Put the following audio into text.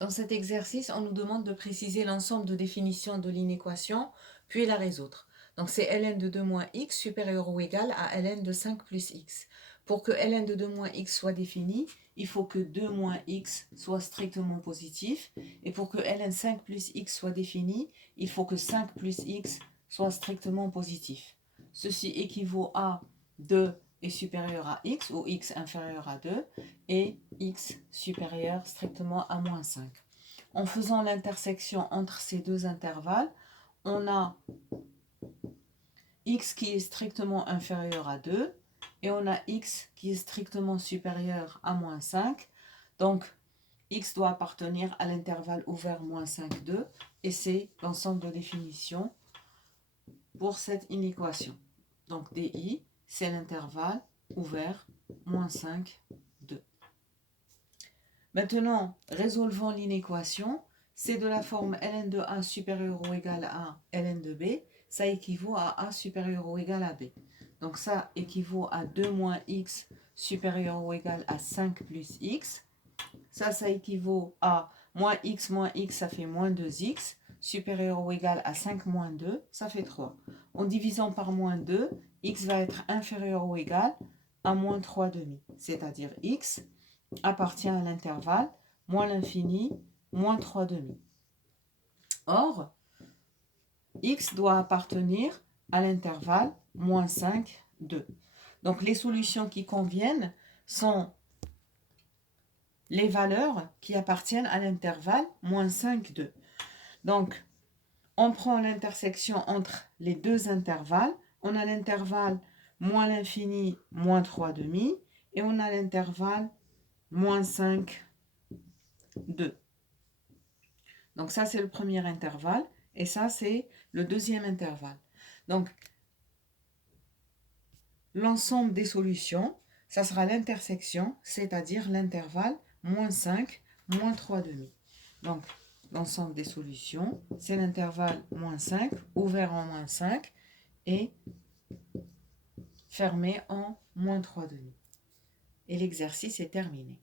Dans cet exercice, on nous demande de préciser l'ensemble de définitions de l'inéquation, puis la résoudre. Donc c'est ln de 2 moins x supérieur ou égal à ln de 5 plus x. Pour que ln de 2 moins x soit défini, il faut que 2 moins x soit strictement positif. Et pour que ln 5 plus x soit défini, il faut que 5 plus x soit strictement positif. Ceci équivaut à 2 est supérieur à x, ou x inférieur à 2, et x supérieur strictement à moins 5. En faisant l'intersection entre ces deux intervalles, on a x qui est strictement inférieur à 2, et on a x qui est strictement supérieur à moins 5. Donc, x doit appartenir à l'intervalle ouvert moins 5, 2, et c'est l'ensemble de définition pour cette inéquation. Donc, DI, c'est l'intervalle ouvert moins 5, 2. Maintenant, résolvons l'inéquation. C'est de la forme ln de A supérieur ou égal à ln de B. Ça équivaut à A supérieur ou égal à B. Donc ça équivaut à 2 moins x supérieur ou égal à 5 plus x. Ça équivaut à moins x, ça fait moins 2x, supérieur ou égal à 5 moins 2, ça fait 3. En divisant par moins 2, x va être inférieur ou égal à moins 3 demi, c'est-à-dire x appartient à l'intervalle moins l'infini, moins 3 demi. Or, x doit appartenir à l'intervalle moins 5, 2. Donc les solutions qui conviennent sont les valeurs qui appartiennent à l'intervalle moins 5, 2. Donc, on prend l'intersection entre les deux intervalles. On a l'intervalle moins l'infini, moins 3 demi, et on a l'intervalle moins 5, 2. Donc ça, c'est le premier intervalle, et ça, c'est le deuxième intervalle. Donc, l'ensemble des solutions, ça sera l'intersection, c'est-à-dire l'intervalle moins 5, moins 3 demi. Donc, l'ensemble des solutions, c'est l'intervalle moins 5, ouvert en moins 5, et fermé en moins 3 demi. Et l'exercice est terminé.